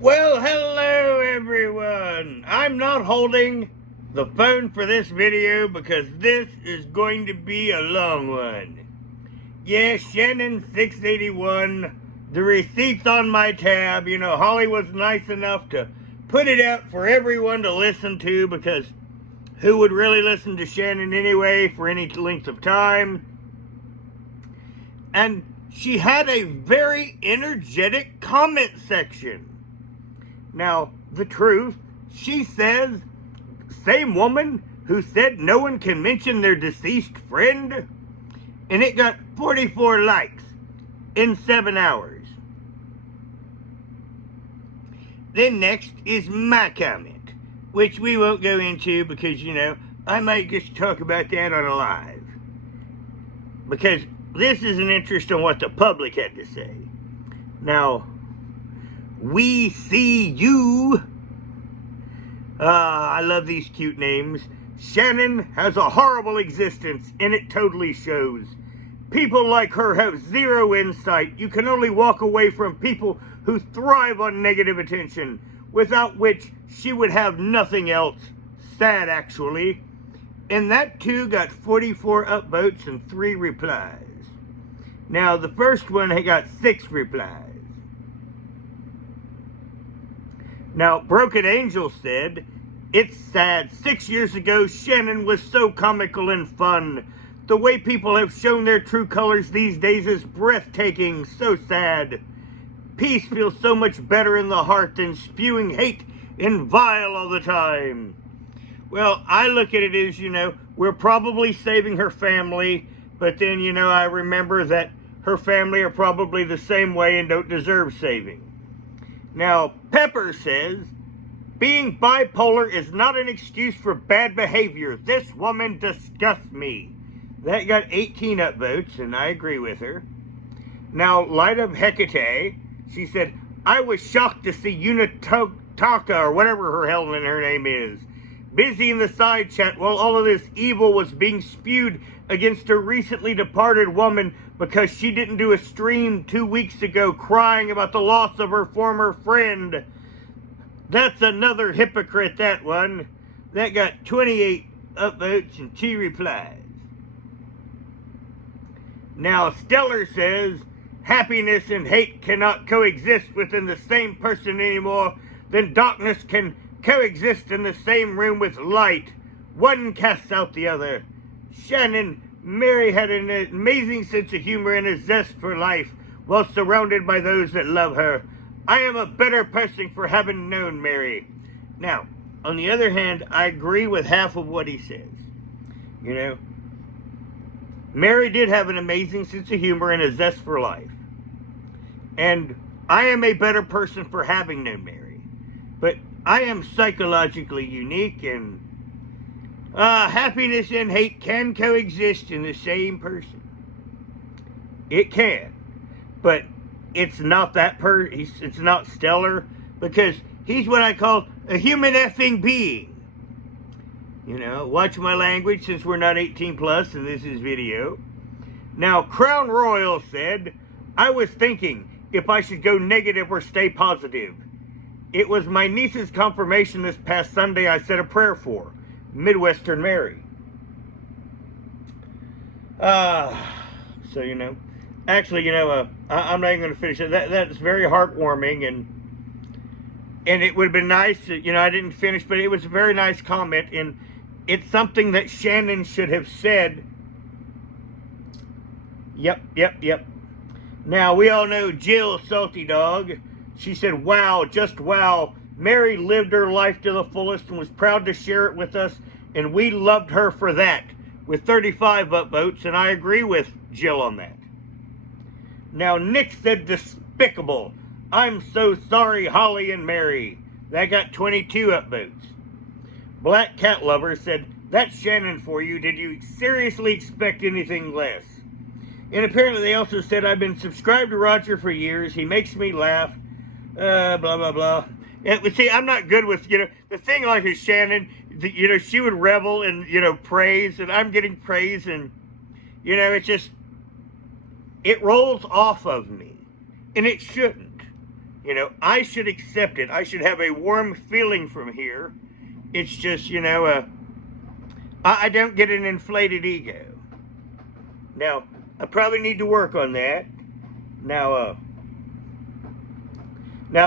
Well, hello everyone. I'm not holding the phone for this video because this is going to be a long one. Yeah, Shannon681, the receipt's on my tab. You know, Holly was nice enough to put it out for everyone to listen to because who would really listen to Shannon anyway for any length of time? And she had a very energetic comment section. Now, the truth, she says, same woman who said no one can mention their deceased friend, and it got 44 likes in 7 hours. Then next is my comment, which we won't go into because, you know, I might just talk about that on a live. Because this is an interest in what the public had to say. Now, we see you. I love these cute names. Shannon has a horrible existence, and it totally shows. People like her have zero insight. You can only walk away from people who thrive on negative attention, without which she would have nothing else. Sad, actually. And that too got 44 upvotes and 3 replies. Now, the first one got 6 replies. Now, Broken Angel said, "It's sad. 6 years ago, Shannon was so comical and fun. The way people have shown their true colors these days is breathtaking. So sad. Peace feels so much better in the heart than spewing hate and vile all the time." Well, I look at it as, you know, we're probably saving her family, but then, you know, I remember that her family are probably the same way and don't deserve saving. Now, Pepper says, "Being bipolar is not an excuse for bad behavior. This woman disgusts me." That got 18 upvotes, and I agree with her. Now, Light of Hecate, she said, "I was shocked to see Unitaka, or whatever her hell in her name is, busy in the side chat while all of this evil was being spewed against a recently departed woman because she didn't do a stream 2 weeks ago crying about the loss of her former friend." That's another hypocrite, that one. That got 28 upvotes and 2 replies. Now, Stellar says, "Happiness and hate cannot coexist within the same person anymore. Then darkness can coexist in the same room with light. One casts out the other." Shannon, Mary had an amazing sense of humor and a zest for life while surrounded by those that love her. "I am a better person for having known Mary." Now, on the other hand, I agree with half of what he says. You know, Mary did have an amazing sense of humor and a zest for life. And I am a better person for having known Mary. But I am psychologically unique, and happiness and hate can coexist in the same person. It can. But it's not that it's not Stellar, because he's what I call a human effing being. You know, watch my language since we're not 18 plus and this is video. Now, Crown Royal said, "I was thinking if I should go negative or stay positive. It was my niece's confirmation this past Sunday I said a prayer for. Midwestern Mary." So, you know, actually, you know, I'm not even going to finish it. That's very heartwarming, and it would have been nice, you know, I didn't finish, but it was a very nice comment, and it's something that Shannon should have said. Yep. Now, we all know Jill Salty Dog. She said, "Wow, just wow. Mary lived her life to the fullest and was proud to share it with us, and we loved her for that," with 35 upvotes, and I agree with Jill on that. Now, Nick said, "Despicable. I'm so sorry, Holly and Mary." That got 22 upvotes. Black Cat Lover said, "That's Shannon for you. Did you seriously expect anything less?" And apparently they also said, "I've been subscribed to Roger for years. He makes me laugh. Blah, blah, blah." And see, I'm not good with, you know, the thing like with Shannon, you know, she would revel in, you know, praise, and I'm getting praise, and, you know, it's just, it rolls off of me, and it shouldn't. You know, I should accept it. I should have a warm feeling from here. It's just, you know, I don't get an inflated ego. Now, I probably need to work on that. Now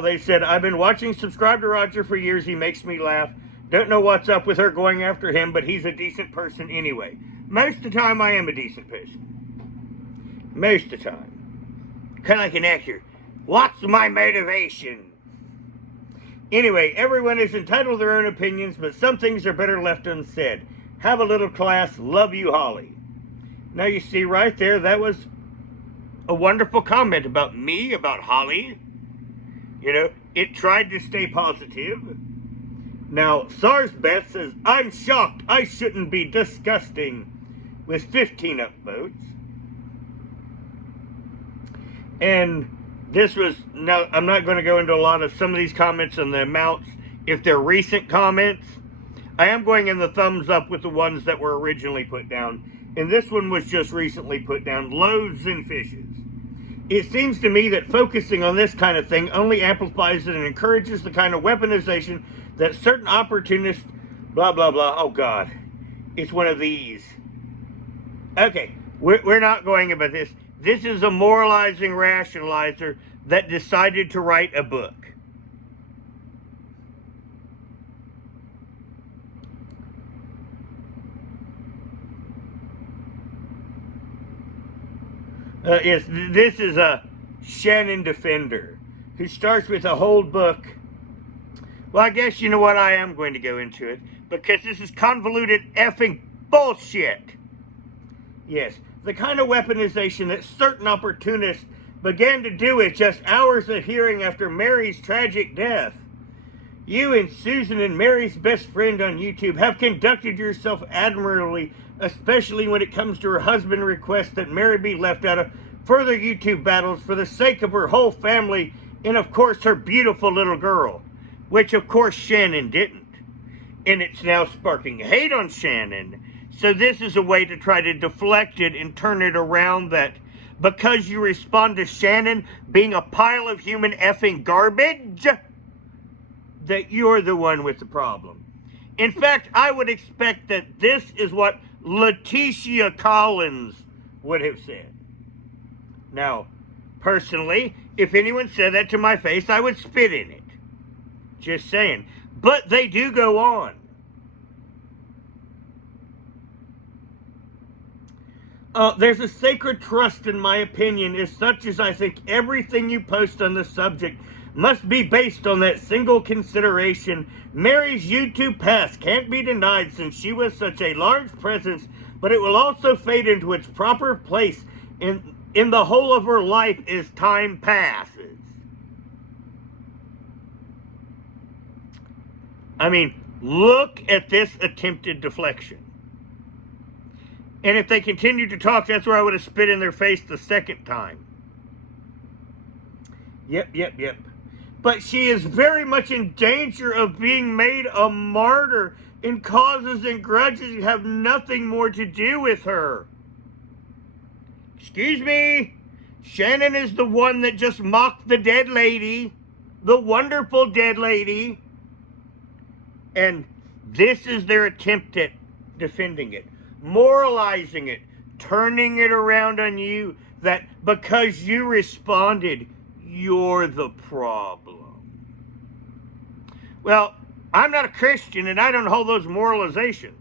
they said, I've been watching Subscribe to Roger for years. He makes me laugh. Don't know what's up with her going after him, but he's a decent person anyway. Most of the time, I am a decent person. Most of the time. Kind of like an actor. What's my motivation? Anyway, everyone is entitled to their own opinions, but some things are better left unsaid. Have a little class. Love you, Holly. Now you see right there, that was a wonderful comment about me, about Holly. You know, it tried to stay positive. Now, Sarsbeth says, I'm shocked. I shouldn't be disgusting, with 15 upvotes. And this was, now I'm not going to go into a lot of some of these comments and the amounts, if they're recent comments. I am going in the thumbs up with the ones that were originally put down. And this one was just recently put down, loaves and fishes. It seems to me that focusing on this kind of thing only amplifies it and encourages the kind of weaponization that certain opportunists, blah, blah, blah. Oh, God. It's one of these. Okay, we're not going about this. This is a moralizing rationalizer that decided to write a book. Yes, this is a Shannon defender who starts with a whole book. Well, I guess you know what, I am going to go into it because this is convoluted effing bullshit. Yes, the kind of weaponization that certain opportunists began to do with just hours of hearing after Mary's tragic death. You and Susan and Mary's best friend on YouTube have conducted yourself admirably, especially when it comes to her husband's request that Mary be left out of further YouTube battles for the sake of her whole family and, of course, her beautiful little girl, which, of course, Shannon didn't. And it's now sparking hate on Shannon. So this is a way to try to deflect it and turn it around that because you respond to Shannon being a pile of human effing garbage, that you're the one with the problem. In fact, I would expect that this is what Letitia Collins would have said. Now, personally, if anyone said that to my face, I would spit in it. Just saying. But they do go on. There's a sacred trust, in my opinion, is such as I think everything you post on the subject must be based on that single consideration. Mary's YouTube past can't be denied since she was such a large presence, but it will also fade into its proper place in the whole of her life as time passes. I mean, look at this attempted deflection. And if they continued to talk, that's where I would have spit in their face the second time. Yep. But she is very much in danger of being made a martyr, and causes and grudges have nothing more to do with her. Excuse me, Shannon is the one that just mocked the dead lady, the wonderful dead lady, and this is their attempt at defending it, moralizing it, turning it around on you, that because you responded, you're the problem. Well, I'm not a Christian and I don't hold those moralizations.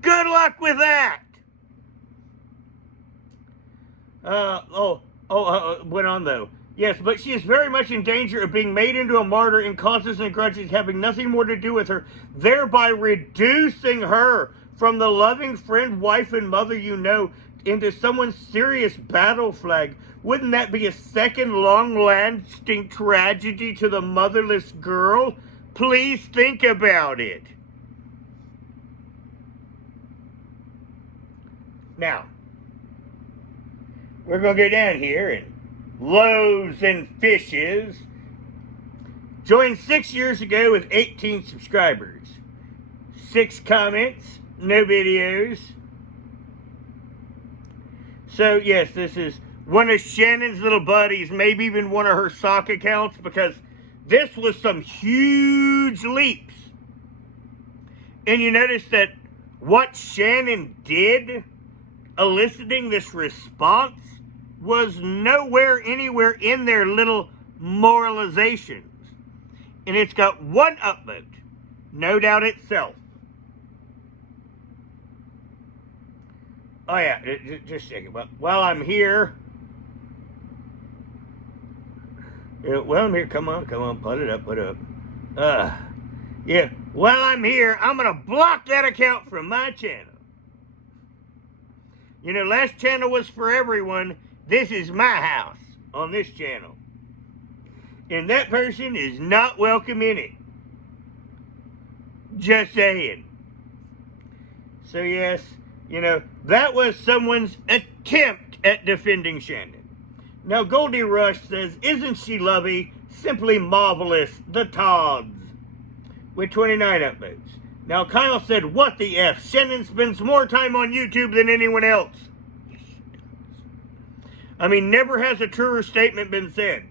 Good luck with that. Went on though. Yes, but she is very much in danger of being made into a martyr, and causes and grudges having nothing more to do with her, thereby reducing her from the loving friend, wife, and mother you know into someone's serious battle flag. Wouldn't that be a second long-lasting tragedy to the motherless girl? Please think about it. Now, we're going to go down here and loaves and fishes. Joined 6 years ago with 18 subscribers. 6 comments, no videos. So, yes, this is one of Shannon's little buddies, maybe even one of her sock accounts, because this was some huge leaps. And you notice that what Shannon did, eliciting this response, was nowhere anywhere in their little moralizations. And it's got one upvote, no doubt itself. Oh yeah, just a second. While I'm here, well, I'm here. Come on, put it up. Yeah. While I'm here, I'm gonna block that account from my channel. You know, last channel was for everyone. This is my house on this channel, and that person is not welcome in it. Just saying. So yes, you know, that was someone's attempt at defending Shannon. Now, Goldie Rush says, isn't she lovely? Simply marvelous. The Tods. With 29 upvotes. Now, Kyle said, what the F? Shannon spends more time on YouTube than anyone else. Yes, she does. I mean, never has a truer statement been said.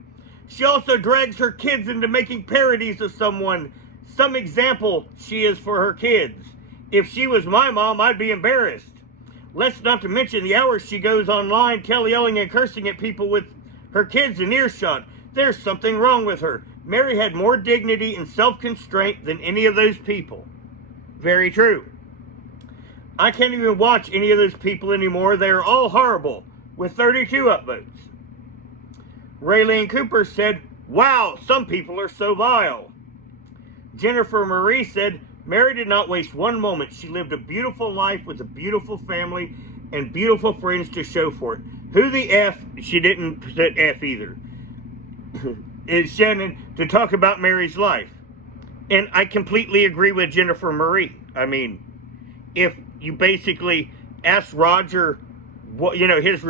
She also drags her kids into making parodies of someone. Some example she is for her kids. If she was my mom, I'd be embarrassed. Let's not to mention the hours she goes online yelling and cursing at people with her kids in earshot. There's something wrong with her. Mary had more dignity and self-constraint than any of those people. Very true. I can't even watch any of those people anymore. They are all horrible, with 32 upvotes. Raylene Cooper said, wow, some people are so vile. Jennifer Marie said, Mary did not waste one moment. She lived a beautiful life with a beautiful family and beautiful friends to show for it. Who the F, she didn't put F either, is Shannon to talk about Mary's life. And I completely agree with Jennifer Marie. I mean, if you basically ask Roger what, you know, his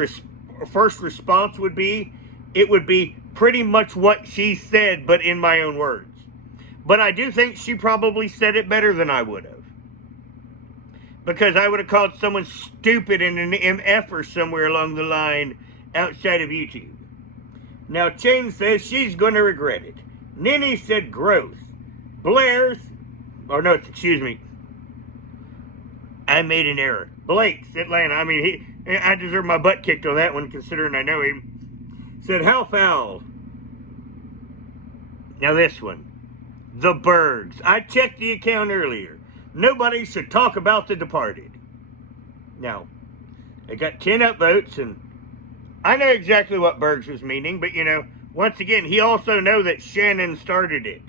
first response would be, it would be pretty much what she said, but in my own words. But I do think she probably said it better than I would have. Because I would have called someone stupid in an MF or somewhere along the line outside of YouTube. Now, Chain says she's going to regret it. Ninny said gross. Blair's, or no, excuse me. I made an error. Blake's, Atlanta. I mean, I deserve my butt kicked on that one, considering I know him. Said, how foul. Now this one. The Bergs. I checked the account earlier. Nobody should talk about The Departed. Now, they got 10 upvotes, and I know exactly what Bergs was meaning, but, you know, once again, he also know that Shannon started it.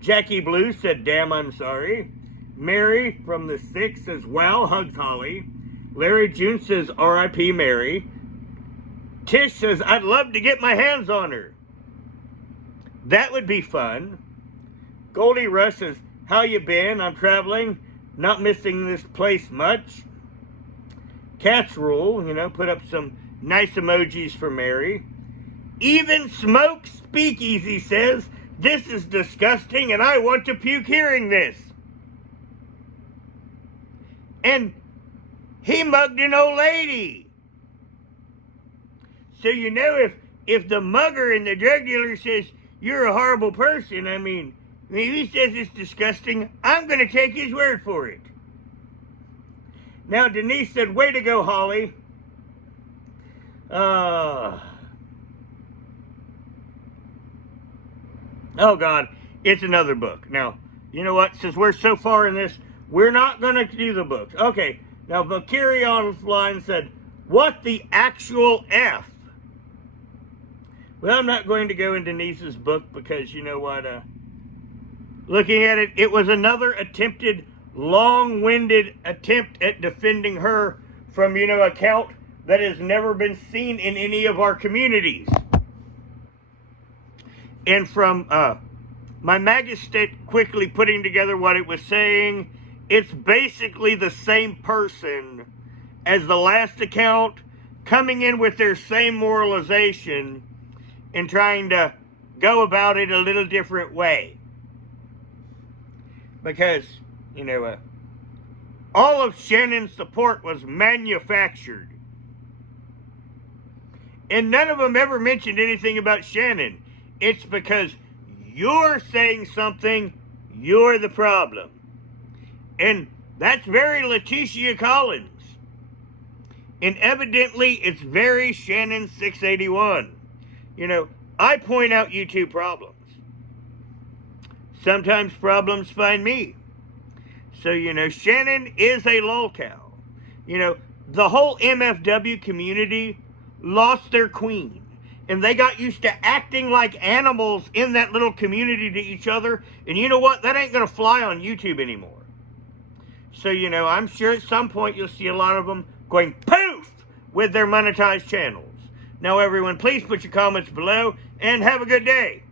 Jackie Blue said, damn, I'm sorry. Mary from the 6 says, wow, hugs Holly. Larry June says, R.I.P. Mary. Tish says, I'd love to get my hands on her. That would be fun. Goldie Rush says, how you been? I'm traveling. Not missing this place much. Cat's Rule, you know, put up some nice emojis for Mary. Even Smoke Speakeasy says, this is disgusting and I want to puke hearing this. And he mugged an old lady. So you know, if the mugger and the drug dealer says, you're a horrible person, I mean, if he says it's disgusting, I'm going to take his word for it. Now, Denise said, way to go, Holly. Oh, God. It's another book. Now, you know what? Since we're so far in this, we're not going to do the books. Okay. Now, Valkyrie Online said, what the actual F? Well, I'm not going to go into Denise's book because, you know what, looking at it, it was another attempted, long-winded attempt at defending her from, you know, account that has never been seen in any of our communities. And from my magistrate quickly putting together what it was saying, it's basically the same person as the last account, coming in with their same moralization and trying to go about it a little different way. Because, you know, all of Shannon's support was manufactured. And none of them ever mentioned anything about Shannon. It's because you're saying something, you're the problem. And that's very Leticia Collins. And evidently, it's very Shannon681. You know, I point out YouTube problems. Sometimes problems find me. So, you know, Shannon is a lolcow. You know, the whole MFW community lost their queen. And they got used to acting like animals in that little community to each other. And you know what? That ain't going to fly on YouTube anymore. So, you know, I'm sure at some point you'll see a lot of them going poof with their monetized channels. Now, everyone, please put your comments below and have a good day.